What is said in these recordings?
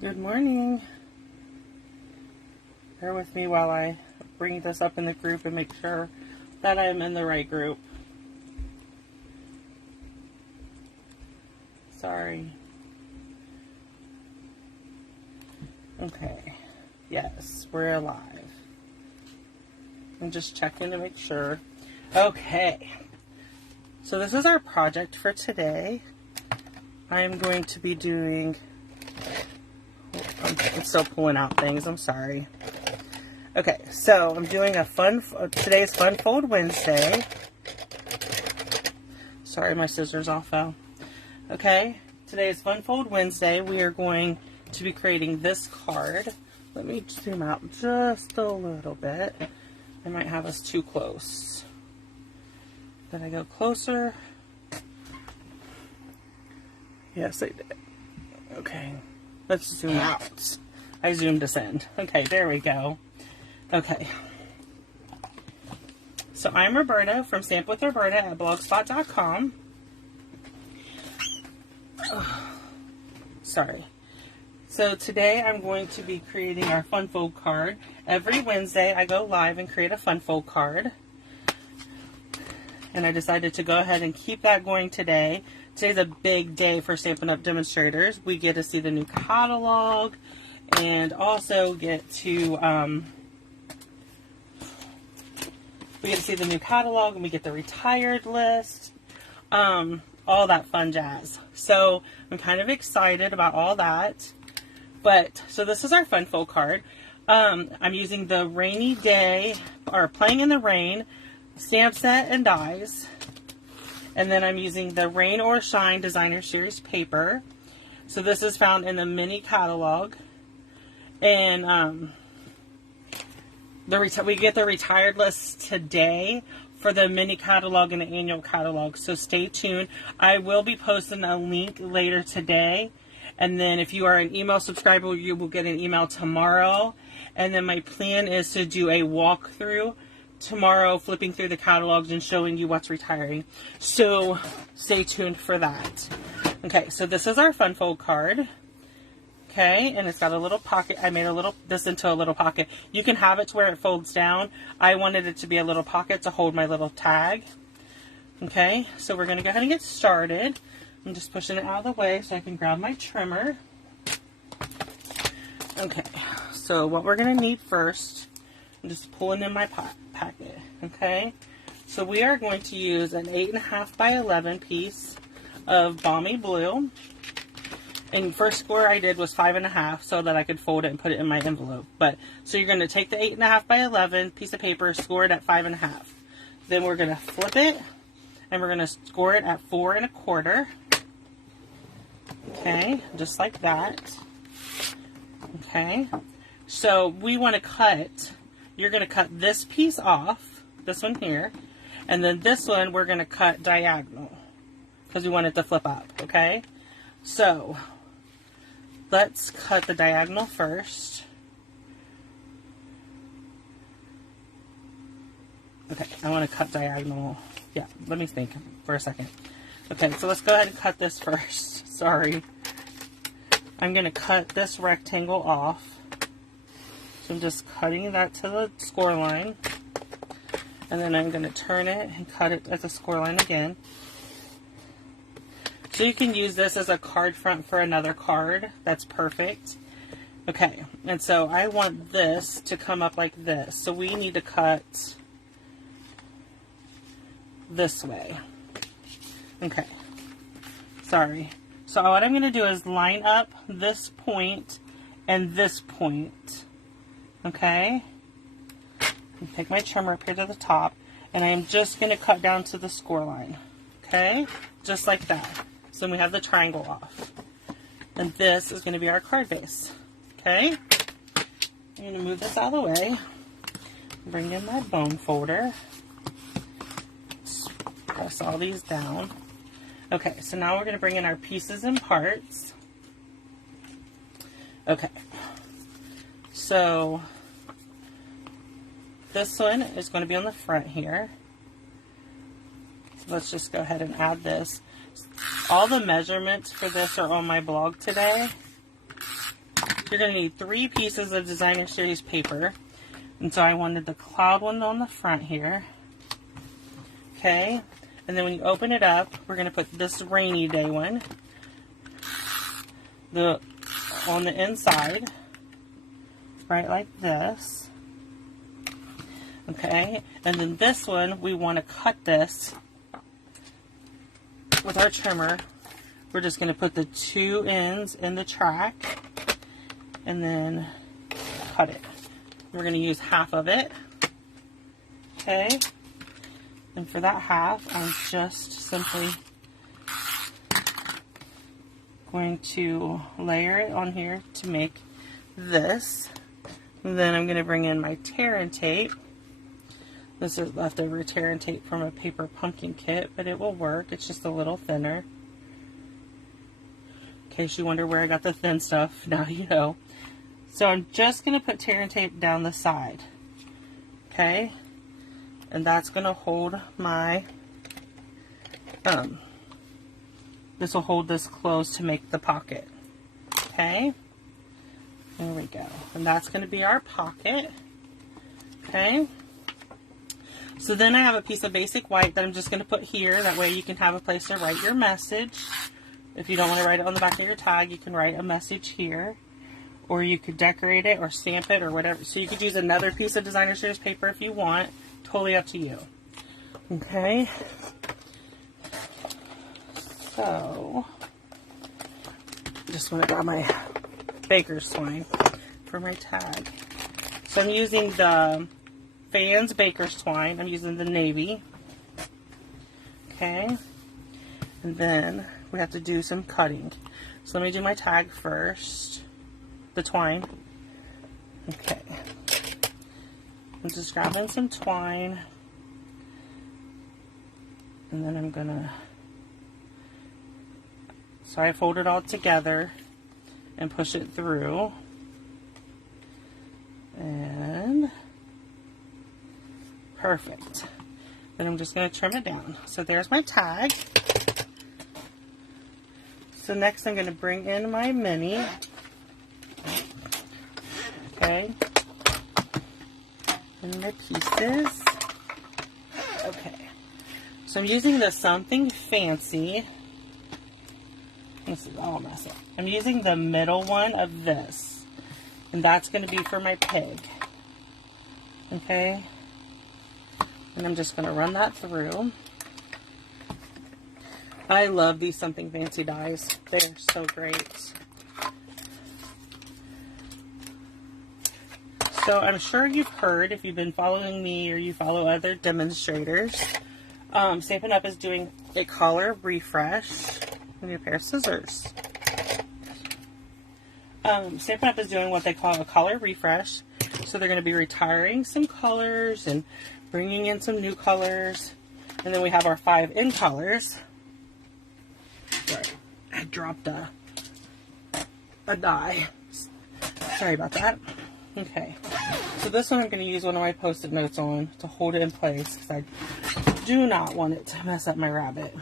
Good morning. Bear with me while I bring this up in the group and make sure that I'm in the right group. Sorry. Okay. Yes, we're alive. I'm just checking to make sure. Okay. So this is our project for today. I am going to be doing... I'm still pulling out things. I'm sorry. Okay, so I'm doing today's Fun Fold Wednesday. Sorry, my scissors all fell. Okay, today's Fun Fold Wednesday. We are going to be creating this card. Let me zoom out just a little bit. I might have us too close. Did I go closer? Yes, I did. Okay. Let's zoom out. I zoomed us in. Okay, there we go. Okay. So I'm Roberta from StampWithRoberta at blogspot.com. Sorry. So today I'm going to be creating our Fun Fold card. Every Wednesday I go live and create a Fun Fold card. And I decided to go ahead and keep that going today. Today's a big day for Stampin' Up! Demonstrators. We get to see the new catalog and also get to see the new catalog, and we get the retired list, all that fun jazz. So I'm kind of excited about all that. So this is our Fun Fold card. I'm using the Rainy Day, or Playing in the Rain, stamp set and dies. And then I'm using the Rain or Shine Designer Series paper. So this is found in the mini catalog. And we get the retired list today for the mini catalog and the annual catalog. So stay tuned. I will be posting a link later today. And then if you are an email subscriber, you will get an email tomorrow. And then my plan is to do a walkthrough tomorrow, flipping through the catalogs and showing you what's retiring. So stay tuned for that. Okay, so this is our Fun Fold card. Okay, and it's got a little pocket. I made this into a little pocket. You can have it to where it folds down. I wanted it to be a little pocket to hold my little tag. Okay, so we're going to go ahead and get started. I'm just pushing it out of the way so I can grab my trimmer. Okay, so what we're going to need first, I'm just pulling in my packet, okay? So we are going to use an 8.5 by 11 piece of Balmy Blue. And first score I did was 5.5 so that I could fold it and put it in my envelope. So you're going to take the 8.5 by 11 piece of paper, score it at 5.5. Then we're going to flip it, and we're going to score it at 4.25. Okay, just like that. Okay, so we want to cut... You're going to cut this piece off, this one here, and then this one we're going to cut diagonal because we want it to flip up, okay? So let's cut the diagonal first. Okay, I want to cut diagonal. Yeah, let me think for a second. Okay, so let's go ahead and cut this first. Sorry. I'm going to cut this rectangle off. So I'm just cutting that to the score line, and then I'm going to turn it and cut it at the score line again. So you can use this as a card front for another card. That's perfect. Okay, and so I want this to come up like this. So we need to cut this way. Okay, sorry. So what I'm going to do is line up this point and this point. Okay, take my trimmer up here to the top, and I'm just going to cut down to the score line. Okay, just like that. So we have the triangle off. And this is going to be our card base. Okay, I'm going to move this out of the way. Bring in my bone folder. Press all these down. Okay, so now we're going to bring in our pieces and parts. Okay, so this one is going to be on the front here. So let's just go ahead and add this. All the measurements for this are on my blog today. you're going to need 3 pieces of designer series paper. And so I wanted the cloud one on the front here. Okay. And then when you open it up, we're going to put this rainy day one on the inside, right like this. Okay. And then this one, we want to cut this with our trimmer. We're just going to put the 2 ends in the track and then cut it. We're going to use half of it. Okay. And for that half, I'm just simply going to layer it on here to make this. And then I'm going to bring in my tear and tape. This is leftover tear and tape from a paper pumpkin kit, but it will work. It's just a little thinner. In case you wonder where I got the thin stuff, now you know. So I'm just going to put tear and tape down the side. Okay? And that's going to hold my, this will hold this closed to make the pocket. Okay? There we go. And that's going to be our pocket. Okay? So then I have a piece of basic white that I'm just going to put here. That way you can have a place to write your message. If you don't want to write it on the back of your tag, you can write a message here. Or you could decorate it or stamp it or whatever. So you could use another piece of designer series paper if you want. Totally up to you. Okay. So, just want to grab my baker's twine for my tag. So I'm using the Fans baker's twine. I'm using the navy. Okay. And then we have to do some cutting. So let me do my tag first. The twine. Okay. I'm just grabbing some twine. And then I'm gonna, so I fold it all together and push it through. And perfect. Then I'm just gonna trim it down. So there's my tag. So next I'm gonna bring in my mini. Okay. And my pieces. Okay. So I'm using the Something Fancy. This is all messed up. I'm using the middle one of this. And that's going to be for my pig. Okay. And I'm just going to run that through. I love these Something Fancy dies. They're so great. So I'm sure you've heard, if you've been following me or you follow other demonstrators, Stampin' Up! Is doing a color refresh. I need a pair of scissors. Stampin' Up! Is doing what they call a color refresh. So they're going to be retiring some colors and bringing in some new colors. And then we have our 5 in colors. Sorry, I dropped a die. Sorry about that. Okay, so this one I'm going to use one of my Post-it notes on to hold it in place because I do not want it to mess up my rabbit.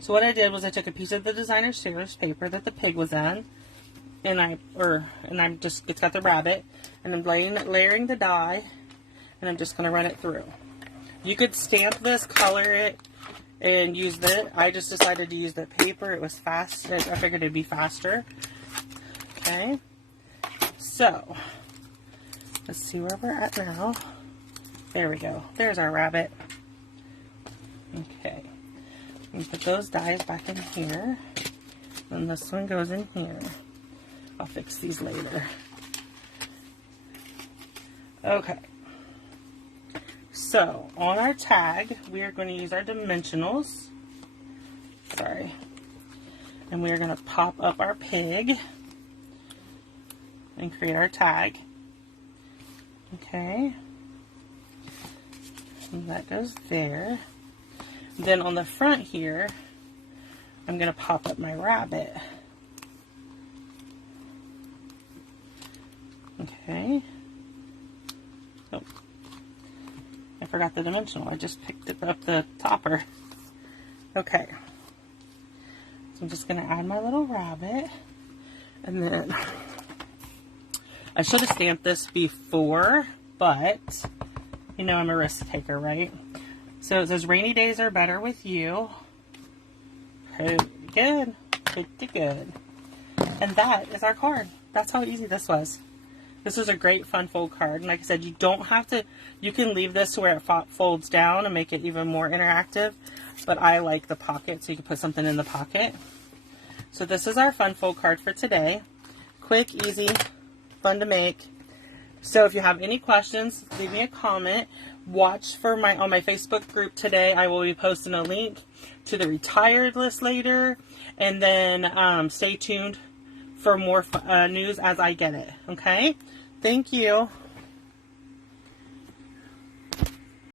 So what I did was I took a piece of the designer series paper that the pig was in, and it's got the rabbit, and I'm layering the die, and I'm just going to run it through. You could stamp this, color it, and use it. I just decided to use the paper. It was fast. I figured it'd be faster. Okay, so let's see where we're at now. There we go. There's our rabbit. Okay. And put those dies back in here. And this one goes in here. I'll fix these later. Okay. So, on our tag, we are going to use our dimensionals. Sorry. And we are going to pop up our pig and create our tag. Okay. And that goes there. Then on the front here, I'm going to pop up my rabbit. Okay. Oh, I forgot the dimensional. I just picked it up the topper. Okay. So I'm just going to add my little rabbit. And then I should have stamped this before, but you know I'm a risk taker, right? So it says rainy days are better with you. Pretty good. Pretty good. And that is our card. That's how easy this was. This is a great fun fold card. And like I said, you don't have to, you can leave this where it folds down and make it even more interactive. But I like the pocket, so you can put something in the pocket. So this is our fun fold card for today. Quick, easy, fun to make. So if you have any questions, leave me a comment. Watch for on my Facebook group today. I will be posting a link to the retired list later. And then stay tuned for more news as I get it. Okay? Thank you.